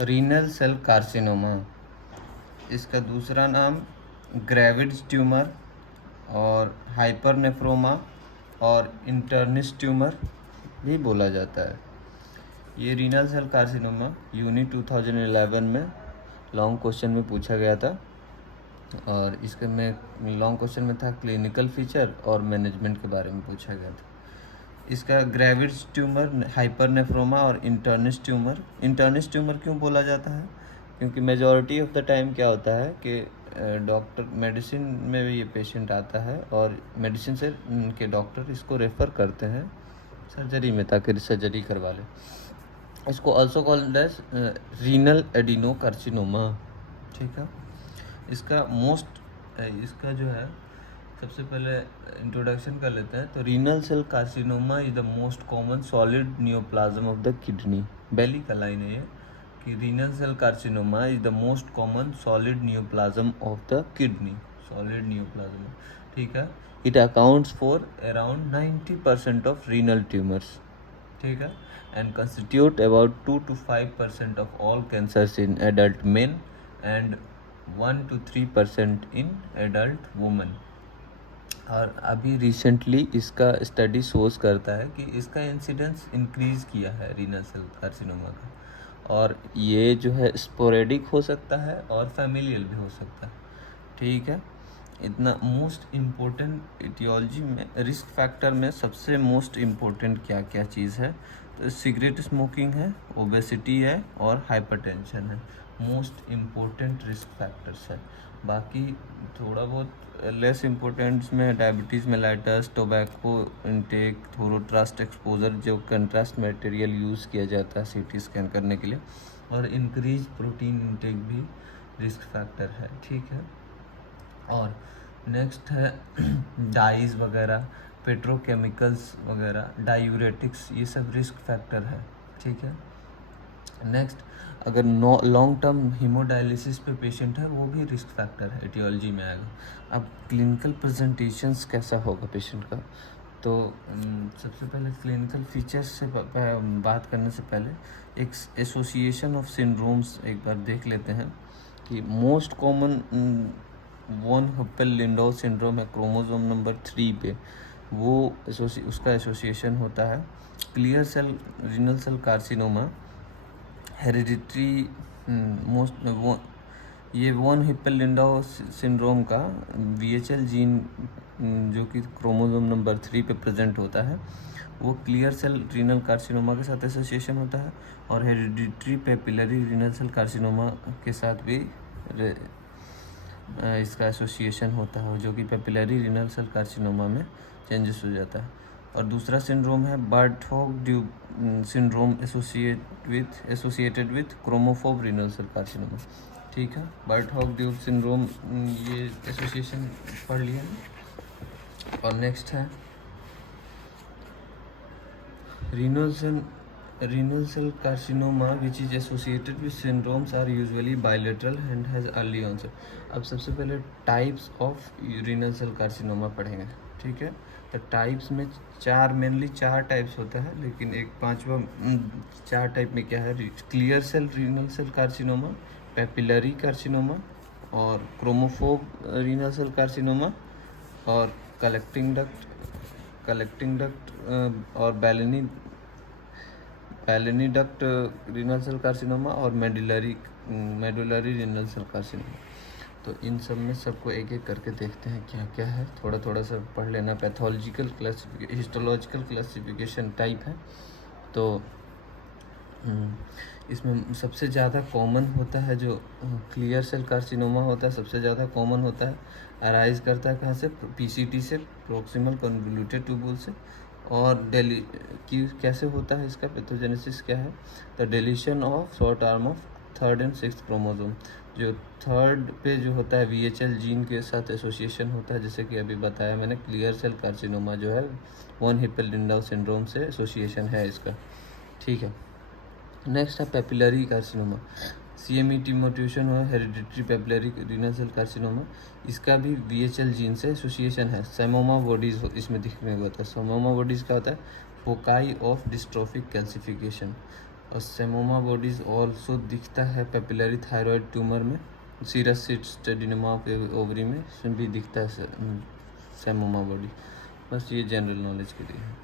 Renal cell carcinoma, इसका दूसरा नाम ग्रेविड्स ट्यूमर और हाइपरनेफ्रोमा और इंटर्निस ट्यूमर भी बोला जाता है। ये रीनल सेल कार्सिनोमा यूनिट 2011 में लॉन्ग क्वेश्चन में पूछा गया था और इसके में लॉन्ग क्वेश्चन में था क्लिनिकल फीचर और मैनेजमेंट के बारे में पूछा गया था। इसका ग्रेविड्स ट्यूमर, हाइपरनेफ्रोमा और इंटर्निस ट्यूमर क्यों बोला जाता है? क्योंकि मेजॉरिटी ऑफ द टाइम क्या होता है कि डॉक्टर मेडिसिन में भी ये पेशेंट आता है और मेडिसिन से के डॉक्टर इसको रेफ़र करते हैं सर्जरी में ताकि सर्जरी करवा ले। इसको also called as renal adenocarcinoma. ठीक है, इसका जो है सबसे पहले इंट्रोडक्शन कर लेते हैं। तो renal cell carcinoma is the most common solid neoplasm of the kidney. Bailey का लाइन है ये कि renal cell carcinoma is the most common solid neoplasm of the kidney. Solid neoplasm, ठीक है। It accounts for around 90% of renal tumours, ठीक है, and constitute about 2 to 5% of all cancers in adult men and 1 to 3% in adult women. और अभी recently इसका study source करता है कि इसका इंसिडेंस इंक्रीज़ किया है रीनल सेल कार्सिनोमा का, और ये जो है स्पोरेडिक हो सकता है और फैमिलियल भी हो सकता है। ठीक है, इतना मोस्ट इम्पोर्टेंट इटियोलॉजी में रिस्क फैक्टर में सबसे मोस्ट इम्पोर्टेंट क्या क्या चीज़ है? तो सिगरेट स्मोकिंग है, ओबेसिटी है और हाइपरटेंशन है। मोस्ट इम्पोर्टेंट रिस्क फैक्टर्स है। बाकी थोड़ा बहुत लेस इम्पोर्टेंट्स में diabetes mellitus, tobacco intake, thorotrast exposure जो कंट्रास्ट मटेरियल यूज़ किया जाता है सीटी स्कैन करने के लिए, और इंक्रीज प्रोटीन इनटेक भी रिस्क फैक्टर है। ठीक है, और नेक्स्ट है डाइज वगैरह, पेट्रोकेमिकल्स वगैरह, डायूरेटिक्स, ये सब रिस्क फैक्टर है। ठीक है, नेक्स्ट अगर लॉन्ग टर्म हीमोडायलिसिस पे पेशेंट है वो भी रिस्क फैक्टर है, एटियोलॉजी में आएगा। अब क्लिनिकल प्रेजेंटेशंस कैसा होगा पेशेंट का? तो सबसे पहले क्लिनिकल फीचर्स से बात करने से पहले एक एसोसिएशन ऑफ सिंड्रोम्स एक बार देख लेते हैं कि most common von Hippel Lindau syndrome है क्रोमोसोम नंबर 3 पे, वो उसका एसोसिएशन होता है। Clear cell renal cell carcinoma hereditary ये वॉन हिप्पल-लिंडौ सिंड्रोम का VHL जीन जो कि क्रोमोसोम नंबर 3 पे प्रेजेंट होता है, वो क्लियर सेल रीनल कार्सिनोमा के साथ एसोसिएशन होता है, और hereditary papillary renal cell carcinoma के साथ भी इसका एसोसिएशन होता है, जो कि पेपिलरी रीनल सेल कार्सिनोमा में चेंजेस हो जाता है। और दूसरा सिंड्रोम है Birt Hogg Dube syndrome associated with chromophobe renal cell carcinoma. ठीक है, बार्ट-होग-ड्यूब सिंड्रोम ये एसोसिएशन पढ़ लिया। और नेक्स्ट है renal cell carcinoma which is associated with syndromes are usually bilateral and has early onset। अब सबसे पहले types of renal cell carcinoma पढ़ेंगे। ठीक है, तो टाइप्स में मेनली चार टाइप्स होता है, लेकिन एक पांचवा 4 टाइप में क्या है? Clear cell renal cell carcinoma, papillary carcinoma और क्रोमोफोब रीनल सेल कार्सिनोमा और कलेक्टिंग डक्ट और Bellini duct renal cell carcinoma और मेडुलरी रीनल सेल कार्सिनोमा। तो इन सब में सबको एक एक करके देखते हैं क्या क्या है, थोड़ा थोड़ा सा पढ़ लेना। Pathological classification, histological classification type है। तो इसमें सबसे ज़्यादा कॉमन होता है जो क्लियर सेल कार्सिनोमा होता है, सबसे ज़्यादा कॉमन होता है, अराइज करता है कहाँ से? PCT से, प्रॉक्सिमल कन्वोल्यूटेड ट्यूबुल से। और कैसे होता है इसका पैथोजेनेसिस क्या है? The deletion of short arm of 3rd and 6th chromosome. जो 3rd पे जो होता है VHL जीन के साथ एसोसिएशन होता है, जैसे कि अभी बताया मैंने, क्लियर सेल कार्सिनोमा जो है वॉन हिप्पल-लिंडौ सिंड्रोम से एसोसिएशन है इसका। ठीक है, नेक्स्ट है पेपिलरी कार्सिनोमा। CMET म्यूटेशन हुआ hereditary papillary renal cell carcinoma, इसका भी VHL जीन से एसोसिएशन है। सेमोमा बॉडीज इसमें दिखने को होता है। सेमोमा बॉडीज क्या होता है? Foci of dystrophic calcification. और सेमोमा बॉडीज ऑल्सो दिखता है पेपिलरी थायराइड ट्यूमर में, सीरस एडेनोमा ऑफ ओवरी में भी दिखता है सेमोमा बॉडी। बस ये जनरल नॉलेज के लिए है,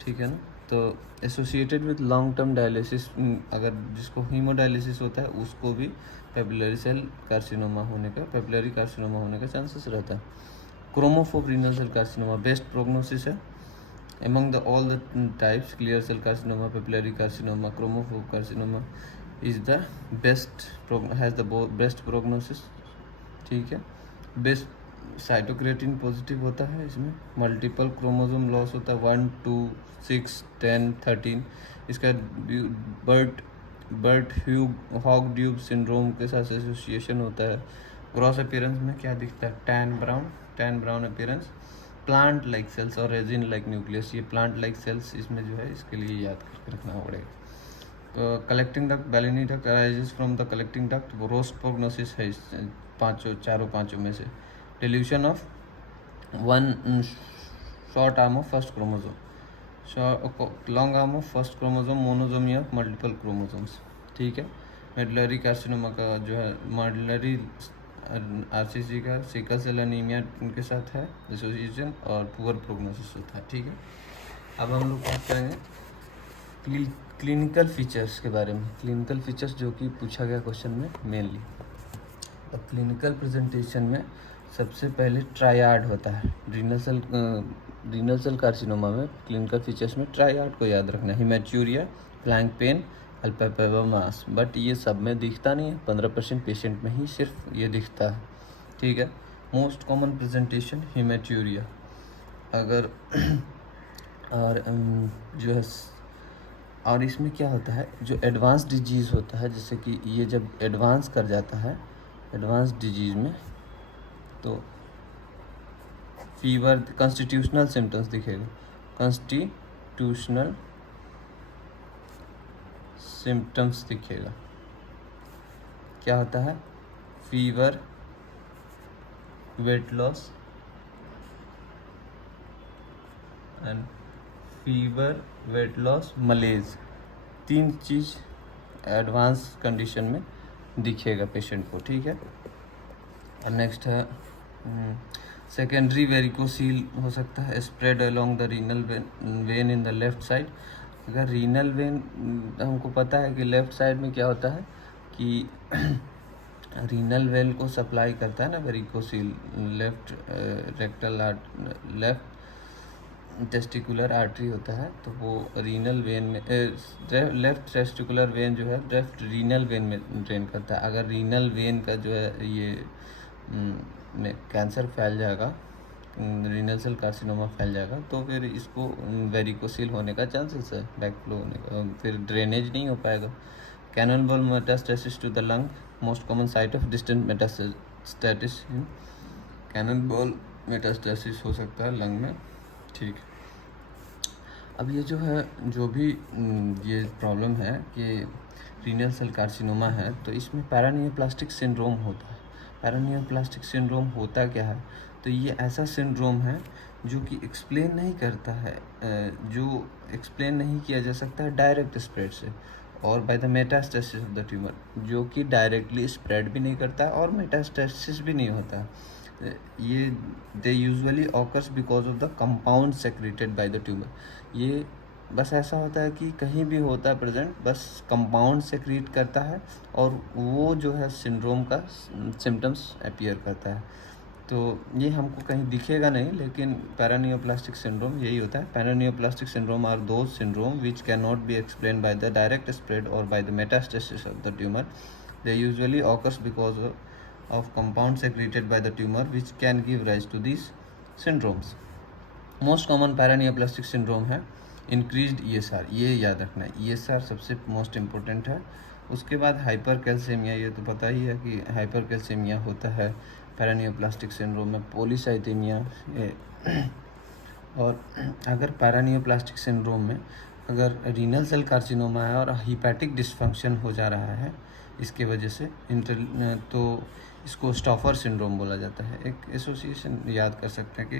ठीक है ना। तो associated with long term dialysis, अगर जिसको हीमोडायलिसिस होता है उसको भी पेपिलरी सेल कार्सिनोमा होने का, पेपिलरी कार्सिनोमा होने का चांसेस रहता है। Chromophobe renal cell carcinoma best prognosis है among all the types, clear cell carcinoma, papillary carcinoma, chromophobe carcinoma is the has the best prognosis, ठीक है। बेस्ट साइटोक्रेटिन पॉजिटिव होता है इसमें, मल्टीपल क्रोमोसोम लॉस होता है 1, 2, 6, 10, 13। इसका बर्ट हॉग ड्यूब सिंड्रोम के साथ एसोसिएशन होता है। ग्रॉस अपीयरेंस में क्या दिखता है, tan brown appearance, plant like cells और रेजिन लाइक न्यूक्लियस। ये प्लांट लाइक सेल्स इसमें जो है, इसके लिए याद करके रखना पड़ेगा। तो collecting duct, Bellini duct arises from the collecting duct, वो रोस्ट प्रोग्नोसिस है पाँचों में से। Deletion of one short arm of first chromosome, long arm of first chromosome, monosomy of multiple chromosomes, ठीक है। मेडुलरी कार्सिनोमा का जो है, मेडुलरी आरसीसी का सिकल सेल एनीमिया उनके साथ है एसोसिएशन, और पुअर प्रोग्नोसिस होता है, ठीक है। अब हम लोग बात करेंगे क्लिनिकल फीचर्स के बारे में। क्लिनिकल फीचर्स जो कि पूछा गया क्वेश्चन में मेनली। अब क्लिनिकल प्रेजेंटेशन में सबसे पहले ट्रायाड होता है। रीनल सेल कार्सिनोमा में क्लिनिकल फीचर्स में ट्रायाड को याद रखना है, हिमेचूरिया, फ्लैंक पेन, अल्पेपेबोमास। बट ये सब में दिखता नहीं है, 15% पेशेंट में ही सिर्फ ये दिखता है, ठीक है। मोस्ट कॉमन प्रेजेंटेशन हिमेचूरिया, अगर और जो है, और इसमें क्या होता है, जो एडवांस डिजीज़ होता है, जैसे कि ये जब एडवांस कर जाता है, एडवांस डिजीज़ में तो फीवर, कॉन्स्टिट्यूशनल सिम्टम्स दिखेगा, कॉन्स्टिट्यूशनल सिम्टम्स दिखेगा। क्या होता है, fever, weight loss and मलेज, 3 cheese advance condition में दिखेगा पेशेंट को, ठीक है। और नेक्स्ट है सेकेंडरी वेरिकोसील हो सकता है, spread along the renal vein in the left side. अगर रीनल वेन, हमको पता है कि लेफ्ट साइड में क्या होता है कि रीनल वेन को सप्लाई करता है ना varicocele, left left testicular artery होता है, तो वो रीनल वेन में, लेफ्ट टेस्टिकुलर वेन जो है लेफ्ट रीनल वेन में ड्रेन करता है। अगर रीनल वेन का जो है ये कैंसर फैल जाएगा, रीनल सेल कार्सिनोमा फैल जाएगा, तो फिर इसको वेरिकोसील होने का चांसेस है, बैकफ्लो होने का, फिर ड्रेनेज नहीं हो पाएगा। Cannon ball metastasis to the lung, most common site of distant metastasis, cannon ball metastasis हो सकता है लंग में, ठीक। अब ये जो है, जो भी ये प्रॉब्लम है कि रीनल सेल कार्सिनोमा है, तो इसमें पैरानियोप्लास्टिक सिंड्रोम होता है। पैरानियोप्लास्टिक सिंड्रोम होता क्या है, तो ये ऐसा सिंड्रोम है जो कि एक्सप्लेन नहीं करता है, जो एक्सप्लेन नहीं किया जा सकता है डायरेक्ट स्प्रेड से और by the metastasis of the tumour, जो कि डायरेक्टली स्प्रेड भी नहीं करता है और मेटास्टेसिस भी नहीं होता है। ये दे usually occurs because of the compound secreted by the tumour. ये बस ऐसा होता है कि कहीं भी होता है प्रेजेंट, बस कंपाउंड सेक्रेट करता है और वो जो है सिंड्रोम का सिम्टम्स अपीयर करता है। तो ये हमको कहीं दिखेगा नहीं, लेकिन पैरानियोप्लास्टिक सिंड्रोम यही होता है। Paraneoplastic syndrome are those syndrome which can not be explain by the direct spread और by the metastasis of the tumour. They usually occurs because of compound secreted by the tumor which can give rise to these syndromes. Most common paraneoplastic syndrome है increased ESR, ये याद रखना है, ESR सबसे most important है। उसके बाद hyper calcaemia, ये तो पता ही है कि हाइपर कैल्सीमिया होता है पैरानियोप्लास्टिक सिंड्रोम में, पॉलीसाइथेमिया। और अगर पैरानियोप्लास्टिक सिंड्रोम में अगर रीनल सेल कार्सिनोमा है और हिपैटिक डिस्फंक्शन हो जा रहा है इसके वजह से, तो इसको स्टॉफर सिंड्रोम बोला जाता है। एक एसोसिएशन याद कर सकते हैं कि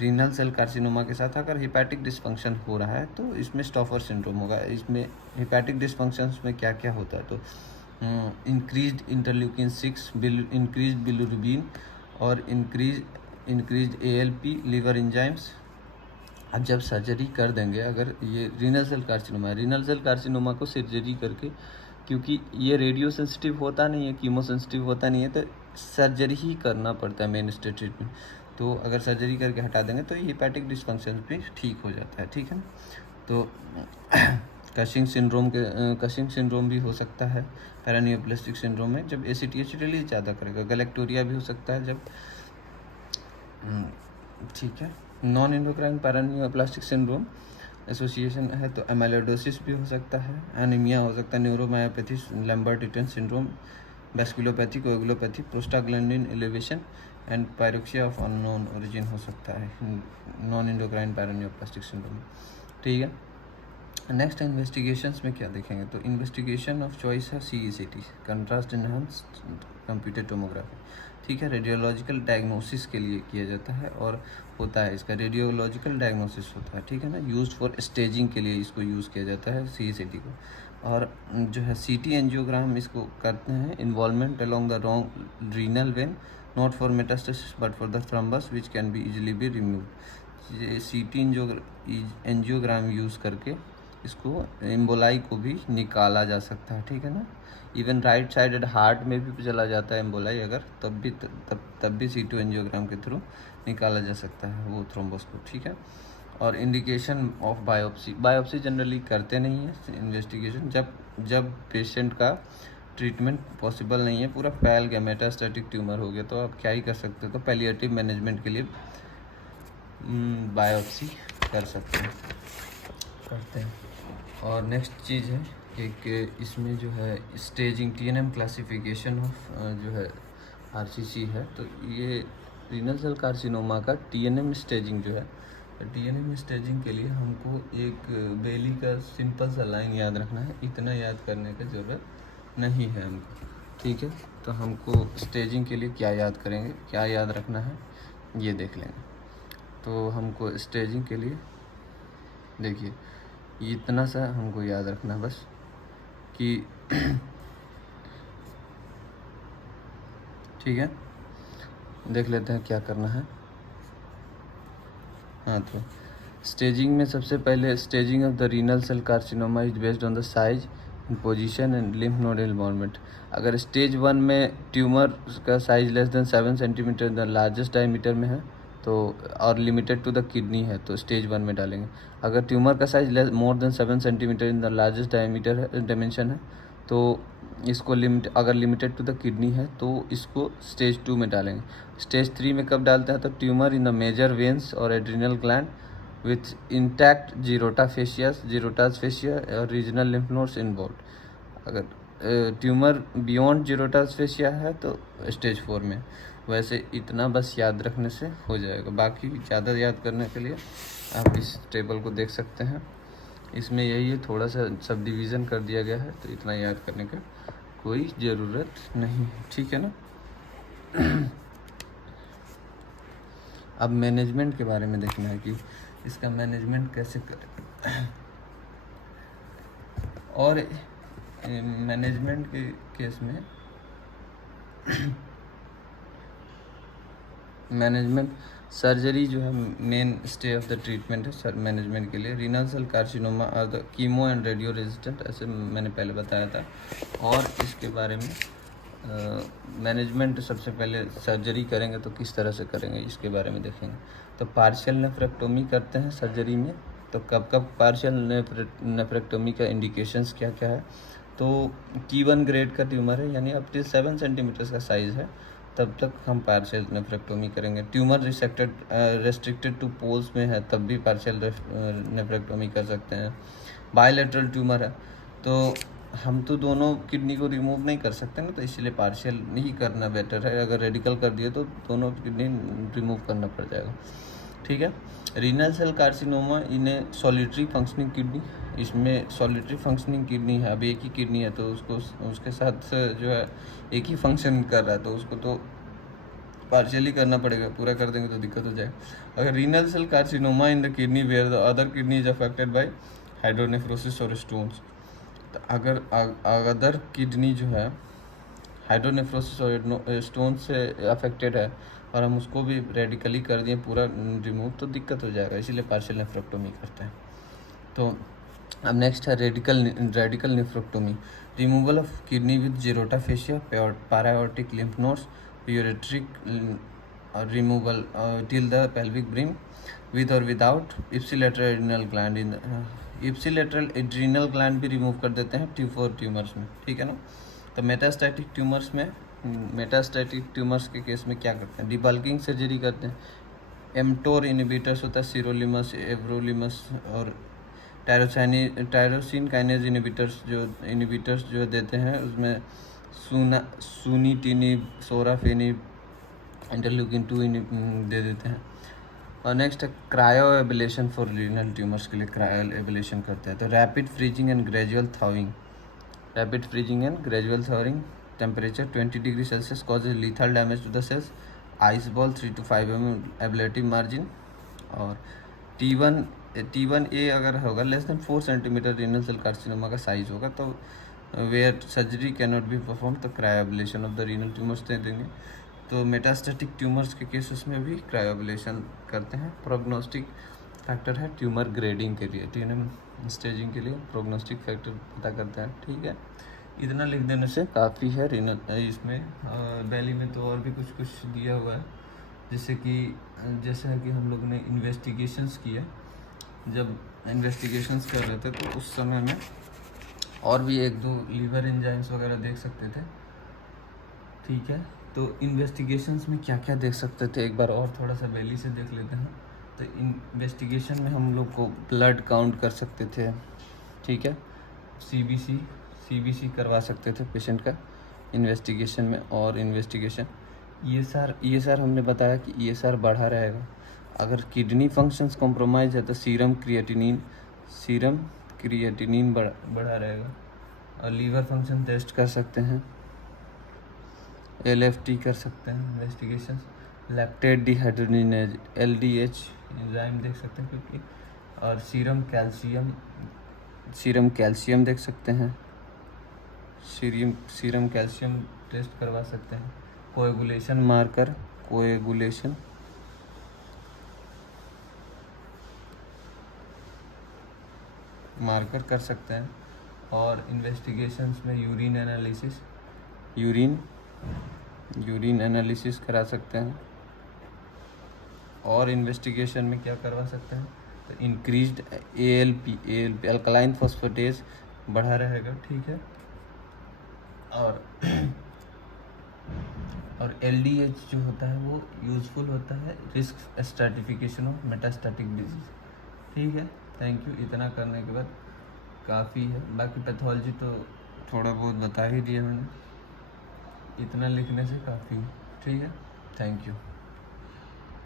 रीनल सेल कार्सिनोमा के साथ अगर हिपैटिक डिस्फंक्शन हो रहा है तो इसमें स्टॉफर सिंड्रोम होगा। इसमें हिपैटिक डिस्फंक्शंस में क्या क्या होता है, तो इंक्रीज इंटरल्यूकिन 6, इंक्रीज बिलिरुबिन और इंक्रीज ALP, लिवर एंजाइम्स। अब जब सर्जरी कर देंगे, अगर ये रीनल सेल कार्सिनोमा है, रीनल सेल कार्सिनोमा को सर्जरी करके, क्योंकि ये रेडियो सेंसिटिव होता नहीं है, कीमो सेंसिटिव होता नहीं है, तो सर्जरी ही करना पड़ता है मेन स्टेज ट्रीटमेंट। तो अगर सर्जरी करके हटा देंगे तो ये हिपैटिक डिस्फंक्शन भी ठीक हो जाता है, ठीक है ना। तो कशिंग सिंड्रोम भी हो सकता है पैरानियोप्लास्टिक सिंड्रोम में, जब ACTH रिलीज ज़्यादा करेगा। गैलेक्टोरिया भी हो सकता है जब, ठीक है। Non endocrine paraneoplastic syndrome association है तो एमाइलोइडोसिस भी हो सकता है, एनीमिया हो सकता है, neuromyopathy, Lambert Eaton syndrome, vasculopathy, coagulopathy, prostaglandin elevation and pyrexia of unknown origin हो सकता है नॉन एंडोक्राइन पैरानियोप्लास्टिक सिंड्रोम, ठीक है। नेक्स्ट इन्वेस्टिगेशंस में क्या देखेंगे, तो इन्वेस्टिगेशन ऑफ चॉइस है CECT, contrast enhanced computed tomography, ठीक है। रेडियोलॉजिकल डायग्नोसिस के लिए किया जाता है और होता है इसका रेडियोलॉजिकल डायग्नोसिस होता है, ठीक है ना। यूज्ड फॉर स्टेजिंग के लिए इसको यूज़ किया जाता है CECT को। और जो है CT एंजियोग्राम इसको करते हैं, involvement along the wrong renal vein, not for metastasis but for the thrombus which can be easily be remove. CT angiogram use करके इसको एम्बोलाई को भी निकाला जा सकता है, ठीक है ना। इवन राइट साइडेड हार्ट में भी चला जाता है एम्बोलाई अगर, तब भी CT एंजियोग्राम के थ्रू निकाला जा सकता है वो थ्रोम्बस को, ठीक है। और इंडिकेशन ऑफ बायोप्सी जनरली करते नहीं है इन्वेस्टिगेशन, जब पेशेंट का ट्रीटमेंट पॉसिबल नहीं है, पूरा फैल गया, मेटास्टैटिक ट्यूमर हो गया, तो आप क्या ही कर सकते हो, तो पैलिएटिव मैनेजमेंट के लिए बायोप्सी कर सकते हैं, करते हैं। और नेक्स्ट चीज़ है कि इसमें जो है स्टेजिंग TNM क्लासिफिकेशन ऑफ जो है RCC है, तो ये रीनल सेल कार्सिनोमा का TNM स्टेजिंग जो है, TNM स्टेजिंग के लिए हमको एक बेली का सिंपल सा लाइन याद रखना है, इतना याद करने की ज़रूरत नहीं है हमको, ठीक है। तो हमको स्टेजिंग के लिए क्या याद करेंगे, क्या याद रखना है, ये देख लेंगे। तो हमको स्टेजिंग के लिए देखिए इतना सा हमको याद रखना है बस कि ठीक है, देख लेते हैं क्या करना है। हाँ, तो स्टेजिंग में सबसे पहले staging of the renal cell carcinoma is based on the size, position and lymph node involvement. अगर स्टेज 1 में ट्यूमर का size less than 7 centimetre the largest diameter में है तो, और लिमिटेड टू द किडनी है तो स्टेज 1 में डालेंगे। अगर ट्यूमर का size more than 7 centimetre in the largest diameter dimension है तो इसको अगर लिमिटेड टू द किडनी है तो इसको स्टेज 2 में डालेंगे। स्टेज 3 में कब डालते हैं, तो tumour in the major veins और adrenal gland with intact Gerota's fascia और रीजनल लिम्फ नोड्स इन्वॉल्व। अगर ट्यूमर बियॉन्ड जीरोटास फेशिया है तो स्टेज 4 में। वैसे इतना बस याद रखने से हो जाएगा, बाकी ज़्यादा याद करने के लिए आप इस टेबल को देख सकते हैं, इसमें यही है, थोड़ा सा सब डिवीज़न कर दिया गया है, तो इतना याद करने का कोई ज़रूरत नहीं है, ठीक है ना। अब मैनेजमेंट के बारे में देखना है कि इसका मैनेजमेंट कैसे करें। और मैनेजमेंट के केस में मैनेजमेंट सर्जरी जो है main stay of the treatment है सर मैनेजमेंट के लिए। रीनल सेल कार्सिनोमा और the chemo and radio resistant, ऐसे मैंने पहले बताया था। और इसके बारे में मैनेजमेंट सबसे पहले सर्जरी करेंगे तो किस तरह से करेंगे इसके बारे में देखेंगे। तो पार्शियल नेफ्रेक्टोमी करते हैं सर्जरी में, तो कब कब पार्शियल नेफ्रेक्टोमी का इंडिकेशंस क्या क्या है, तो T1 ग्रेड का ट्यूमर है यानी अप टू 7 सेंटीमीटर का साइज़ है तब तक हम पार्शियल नेफ्रेक्टोमी करेंगे। ट्यूमर रेस्ट्रिक्टेड टू पोल्स में है तब भी पार्शियल नेफ्रेक्टोमी कर सकते हैं। बायलैटरल ट्यूमर है तो हम तो दोनों किडनी को रिमूव नहीं कर सकते ना, तो इसलिए पार्शियल नहीं करना बेटर है। अगर रेडिकल कर दिए तो दोनों किडनी रिमूव करना पड़ जाएगा, ठीक है। रीनल सेल कार्सिनोमा इन्हें सॉलिटरी फंक्शनिंग किडनी, इसमें सॉलिटरी फंक्शनिंग किडनी है, अब एक ही किडनी है तो उसको उसके साथ जो है एक ही फंक्शन कर रहा है तो उसको तो पार्शियली करना पड़ेगा, पूरा कर देंगे तो दिक्कत हो जाएगा। अगर renal cell carcinoma in the kidney where the other kidney is affected by hydronephrosis और स्टोन्स, तो अगर अदर किडनी जो है हाइड्रोनेफ्रोसिस और स्टोन से अफेक्टेड है और हम उसको भी रेडिकली कर दिए पूरा रिमूव तो दिक्कत हो जाएगा, इसीलिए पार्शियल नेफ्रोक्टोमी करते हैं। तो अब नेक्स्ट है radical nephrectomy, removal of kidney with Gerota fascia, paraaortic lymph nodes, ureteric removal till the pelvic brim with और विदाउट इप्सिलेटरल एड्रिनल ग्लैंड इन इप्सिलेटरल एड्रिनल ग्लैंड भी रिमूव कर देते हैं T4 ट्यूमर्स में, ठीक है ना। तो मेटास्टैटिक ट्यूमर्स के केस में क्या करते हैं, डिबल्किंग सर्जरी करते हैं, एमटोर इनिबिटर्स होता है, सिरोलिमस, एवरोलिमस और टायरोसिन काइनेज इनिबिटर्स जो देते हैं उसमें सुनीटिनिब, सोराफेनिब, इंटरल्यूकिन 2 दे देते हैं। और नेक्स्ट है cryo ablation for renal tumours के लिए क्रायो एबिलेशन करते हैं। तो rapid freezing and gradual thawing, temperature 20 degree Celsius causes lethal damage to the cells, ice ball 3 to 5 mm ablative margin, और T1A अगर होगा less than 4 centimetre renal cell carcinoma का size होगा तो where surgery can not be perform, तो cryoablation of the renal tumours दे देंगे। तो मेटास्टेटिक ट्यूमर्स के केसेस में भी क्रायोएबलेशन करते हैं। प्रोग्नोस्टिक फैक्टर है ट्यूमर ग्रेडिंग के लिए, TNM स्टेजिंग के लिए प्रोग्नोस्टिक फैक्टर पता करते हैं, ठीक है। इतना लिख देने से काफ़ी है रीनल इसमें। बैली में तो और भी कुछ दिया हुआ है, जैसे है कि हम लोग ने इन्वेस्टिगेशंस किया, जब इन्वेस्टिगेशंस कर रहे थे तो उस समय में और भी 1-2 लीवर एंजाइम्स वगैरह देख सकते थे, ठीक है। तो इन्वेस्टिगेशंस में क्या क्या देख सकते थे एक बार और थोड़ा सा बैली से देख लेते हैं। तो इन्वेस्टिगेशन में हम लोग को ब्लड काउंट कर सकते थे, ठीक है, CBC करवा सकते थे पेशेंट का इन्वेस्टिगेशन में। और इन्वेस्टिगेशन ESR हमने बताया कि ESR बढ़ा रहेगा। अगर किडनी फंक्शंस कॉम्प्रोमाइज़ है तो सीरम क्रिएटिनिन बढ़ा रहेगा। और लीवर फंक्शन टेस्ट कर सकते हैं, LFT कर सकते हैं investigation, lactate dehydrogenase LDH enzyme देख सकते हैं क्योंकि, और सीरम कैल्शियम देख सकते हैं, सीरम कैल्शियम टेस्ट करवा सकते हैं। कोएगुलेशन मार्कर कर सकते हैं। और इन्वेस्टिगेशंस में यूरिन एनालिसिस करा सकते हैं। और इन्वेस्टिगेशन में क्या करवा सकते हैं, तो इंक्रीज्ड ALP अल्कलाइन फॉस्फेटेज बढ़ा रहेगा, ठीक है। और LDH जो होता है वो यूज़फुल होता है risk stratification of metastatic disease, ठीक है। Thank you. इतना करने के बाद काफ़ी है, बाकी पैथोलॉजी तो थोड़ा बहुत बता ही दिया मैंने, इतना लिखने से काफ़ी है, ठीक है। Thank you.